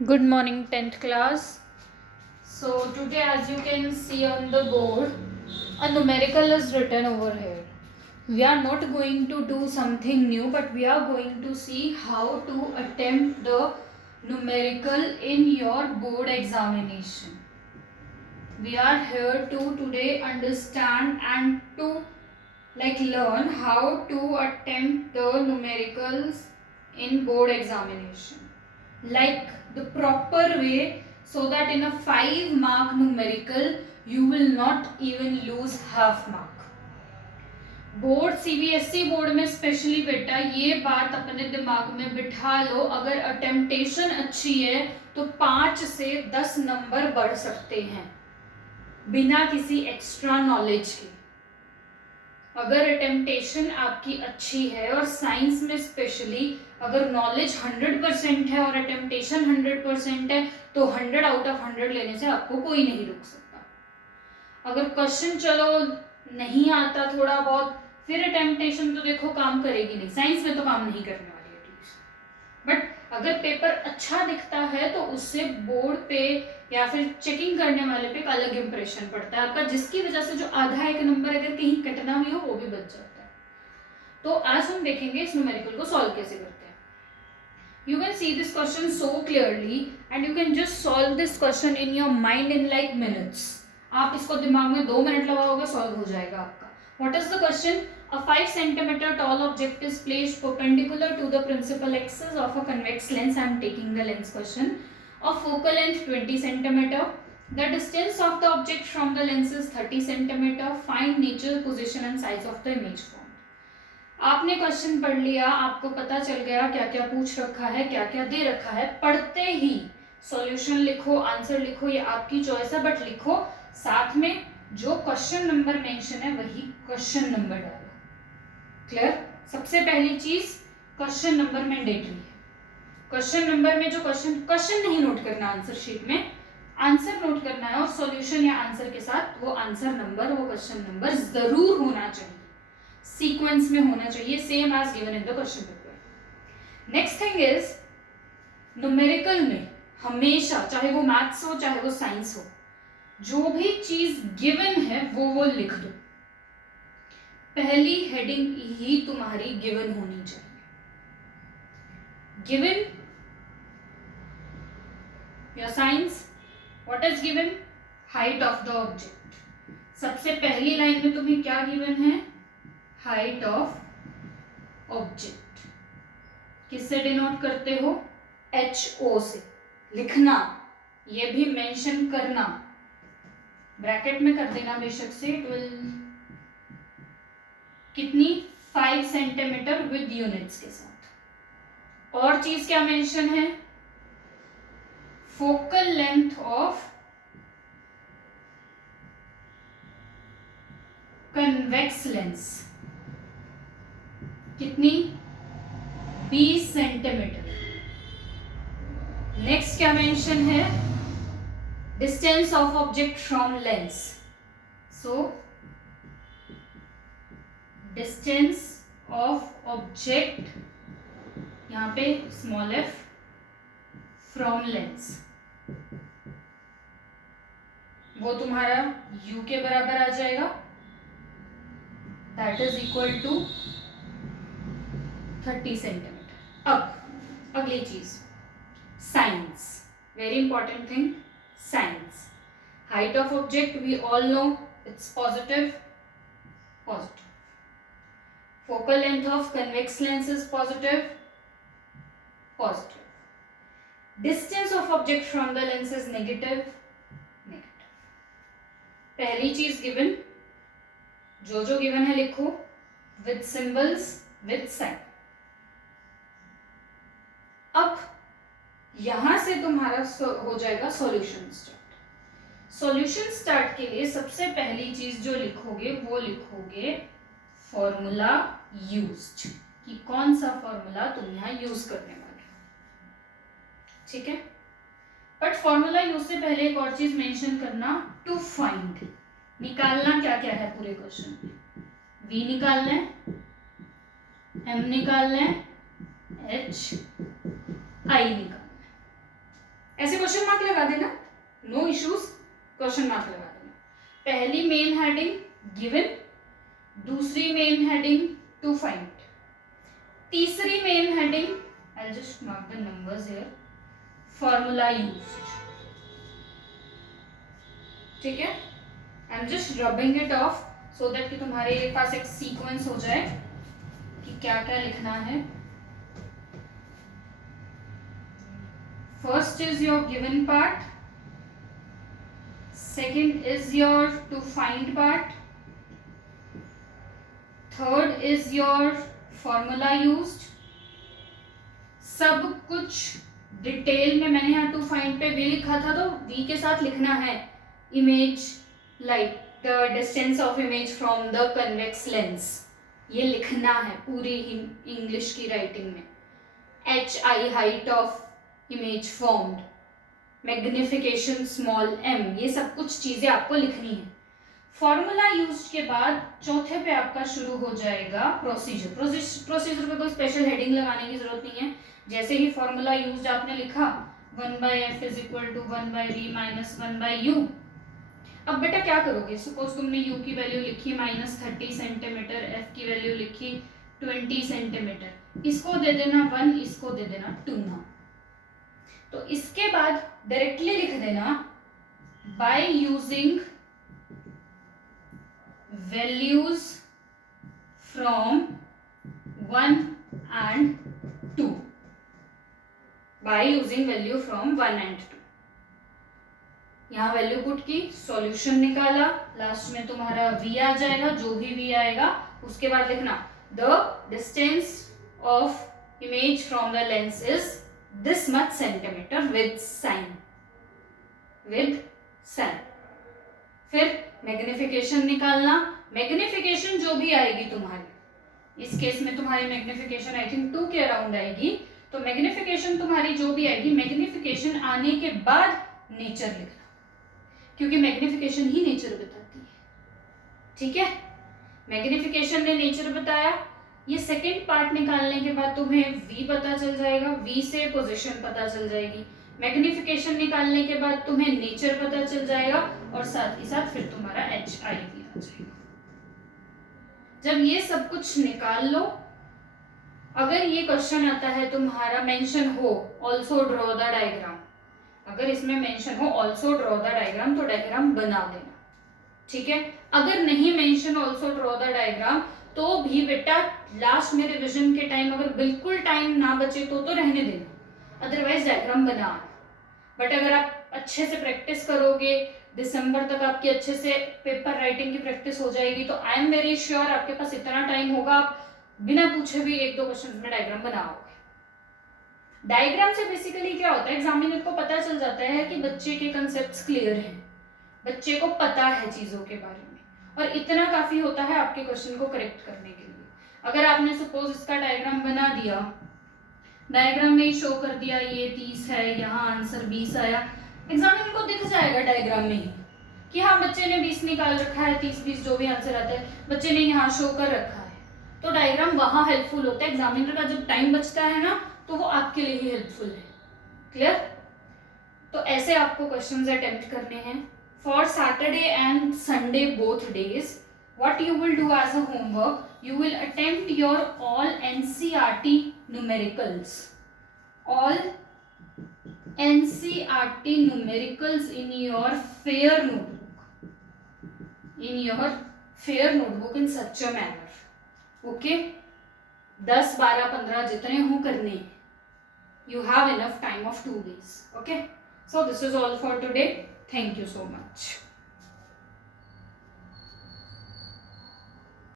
Good morning, 10th class. So today, as you can see on the board, a numerical is written over here. We are not going to do something new, but we are going to see how to attempt the numerical in your board examination. We are here to today understand and to learn how to attempt the numericals in board examination, like the proper way, so that in a 5 mark numerical you will not even lose half mark. Board CBSE board में specially बेटा ये बात अपने दिमाग में बिठा लो, अगर अटेम्पटेशन अच्छी है तो 5 से 10 नंबर बढ़ सकते हैं बिना किसी एक्स्ट्रा नॉलेज के। अगर अटेम्पटेशन आपकी अच्छी है और साइंस में स्पेशली अगर नॉलेज 100% है और अटेम्पटेशन 100% है तो 100 आउट ऑफ 100 लेने से आपको कोई नहीं रोक सकता। अगर क्वेश्चन चलो नहीं आता थोड़ा बहुत, फिर अटेम्पटेशन तो देखो काम करेगी नहीं, साइंस में तो काम नहीं करने वाली एटलीस्ट। बट अगर पेपर अच्छा दिखता है तो उससे बोर्ड पे या फिर चेकिंग करने वाले पे एक अलग इंप्रेशन पड़ता है आपका, जिसकी वजह से जो आधा एक नंबर अगर कहीं कटना भी हो वो भी बच जाता है। तो आज हम देखेंगे इस न्यूमेरिकल को सॉल्व कैसे करते हैं। You can see this question so clearly and you can just solve this question in your mind in like minutes. आप इसको दिमाग में 2 मिनट लगाओगे, सॉल्व हो जाएगा आपका। What is the question? A 5 cm tall object is placed perpendicular to the principal axis of a convex lens. I am taking the lens question. Of focal length 20 cm. The distance of the object from the lens is 30 cm. Find nature, position and size of the image formed. आपने question पढ़ लिया, आपको पता चल गया क्या क्या पूछ रखा है, क्या क्या दे रखा है। पढ़ते ही सॉल्यूशन लिखो, आंसर लिखो, ये आपकी चॉइस है, बट लिखो साथ में जो क्वेश्चन नंबर मेंशन है वही क्वेश्चन नंबर डालो। क्लियर? सबसे पहली चीज क्वेश्चन नंबर मैंडेटरी है। क्वेश्चन नंबर में जो क्वेश्चन नहीं नोट करना आंसर शीट में, आंसर नोट करना है और सॉल्यूशन या आंसर के साथ वो आंसर नंबर, वो क्वेश्चन नंबर जरूर होना चाहिए, सीक्वेंस में होना चाहिए, same as given in the question paper. Next thing is numerical में हमेशा, चाहे वो मैथ्स हो चाहे वो साइंस हो, जो भी चीज गिवन है वो लिख दो। पहली हेडिंग ही तुम्हारी गिवन होनी चाहिए। गिवन या science, what is given? Height of the object. सबसे पहली लाइन में तुम्हें क्या गिवन है? Height of object. किससे डिनोट करते हो? HO से। लिखना, ये भी मेंशन करना, ब्रैकेट में कर देना बेशक से। इट विल कितनी? 5 सेंटीमीटर विद यूनिट्स के साथ। और चीज क्या मेंशन है? Focal length of convex lens कितनी? 20 सेंटीमीटर। नेक्स्ट क्या मेंशन है? Distance of object from lens. So distance of object, यहां पे स्मॉल f, फ्रॉम लेंस, वो तुम्हारा u के बराबर आ जाएगा, that is equal to 30 centimetre. अब अगली चीज signs, very important thing, signs. Height of object we all know it's positive, positive. Focal length of convex lens is positive, positive. Distance of object from the lens is negative, negative. पहली चीज given, जो जो given है लिखो with symbols, with sign. अब यहां से तुम्हारा हो जाएगा सॉल्यूशन स्टार्ट। सॉल्यूशन स्टार्ट के लिए सबसे पहली चीज जो लिखोगे वो लिखोगे फॉर्मूला यूज्ड, कि कौन सा फॉर्मूला तुम यहां यूज करने वाले हो। ठीक है? बट फॉर्मूला यूज से पहले एक और चीज मेंशन करना, टू फाइंड, निकालना क्या क्या है पूरे क्वेश्चन में। v निकालना है, m निकालना है, h, i निकालना है। क्वेश्चन मार्क लगा देना, नो इश्यूज, क्वेश्चन मार्क लगा देना। पहली मेन हेडिंग गिवन, दूसरी मेन हेडिंग टू फाइंड, तीसरी main heading I will just mark the numbers here, formula used. ठीक है, I am just rubbing it of so that कि तुम्हारे पास एक सीक्वेंस हो जाए कि क्या क्या लिखना है। First is your given part, second is your to find part, third is your formula used. सब कुछ डिटेल में मैंने यहाँ टू फाइंड पे वी लिखा था, तो वी के साथ लिखना है image, like the distance of image from the convex lens, ये लिखना है पूरी इंग्लिश की राइटिंग में। HI height of image formed, magnification small m, ये सब कुछ चीजें आपको लिखनी है। फॉर्मूला यूज्ड के बाद चौथे पे आपका शुरू हो जाएगा प्रोसीजर। प्रोसीजर पे कोई स्पेशल हेडिंग लगाने की जरूरत नहीं है, जैसे ही फॉर्मूला यूज्ड आपने लिखा 1/f is equal to 1/v minus 1/u। अब बेटा क्या करोगे, सपोज तुमने u की वैल्यू लिखी -30 सेंटीमीटर, f की वैल्यू लिखी 20 सेंटीमीटर, इसको दे देना 1, इसको दे देना 2 ना। तो इसके बाद डायरेक्टली लिख देना by using values from 1 and 2, by using value from 1 and 2। यहाँ वैल्यू पुट की, सॉल्यूशन निकाला, लास्ट में तुम्हारा v आ जाएगा, जो भी v आएगा उसके बाद लिखना the distance of image from the lens is this much centimetre with sign, with sign. फिर मैग्निफिकेशन निकालना, मैग्निफिकेशन जो भी आएगी तुम्हारी, इस केस में तुम्हारी मैग्निफिकेशन आई थिंक 2 के अराउंड आएगी, तो मैग्निफिकेशन तुम्हारी जो भी आएगी, मैग्निफिकेशन आने के बाद नेचर लिखना, क्योंकि मैग्निफिकेशन ही नेचर बताती है। ठीक है, मैग्निफिकेशन ने नेचर बताया, ये सेकंड पार्ट निकालने के बाद तुम्हें v पता चल जाएगा, v से पोजीशन पता चल जाएगी, मैग्निफिकेशन निकालने के बाद तुम्हें नेचर पता चल जाएगा, और साथ ही साथ फिर तुम्हारा HI भी आ जाएगा। जब ये सब कुछ निकाल लो, अगर ये क्वेश्चन आता है तुम्हारा मेंशन हो ऑल्सो ड्रॉ द डायग्राम, अगर इसमें मेंशन हो ऑल्सो ड्रॉ द डायग्राम तो डायग्राम बना देना। ठीक है, अगर नहीं mention also draw the diagram तो भी बेटा लास्ट में रिवीजन के टाइम अगर बिल्कुल टाइम ना बचे तो रहने देना, अदरवाइज डायग्राम बनाना। बट अगर आप अच्छे से प्रैक्टिस करोगे, दिसंबर तक आपकी अच्छे से पेपर राइटिंग की प्रैक्टिस हो जाएगी, तो आई एम वेरी श्योर आपके पास इतना टाइम होगा, आप बिना पूछे भी 1-2 क्वेश्चन में डायग्राम बनाओगे। डायग्राम से बेसिकली क्या होता है, एग्जामिनर को पता चल जाता है कि बच्चे के कंसेप्ट्स क्लियर हैं, बच्चे को पता है चीजों के बारे में, और इतना काफी होता है आपके क्वेश्चन को करेक्ट करने के लिए। अगर आपने सपोज इसका डायग्राम बना दिया, डायग्राम में शो कर दिया ये 30 है, यहाँ आंसर 20 आया, एग्जामिनर को दिख जाएगा डायग्राम में ही कि हाँ बच्चे ने 20 निकाल रखा है, 30-20 जो भी आंसर आता है बच्चे ने यहाँ शो कर रखा है। तो डायग्राम वहां हेल्पफुल होता है, एग्जामिनर का जब टाइम बचता है ना तो वो आपके लिए ही हेल्पफुल है। क्लियर? तो ऐसे आपको क्वेश्चंस अटेम्प्ट करने हैं for Saturday and Sunday both days. What you will do as a homework, you will attempt your all NCERT numericals, all NCERT numericals in your fair notebook in such a manner. Okay, 10, 12, 15 जितने हो करने हैं. You have enough time of 2 days. Okay, so this is all for today. Thank you so much.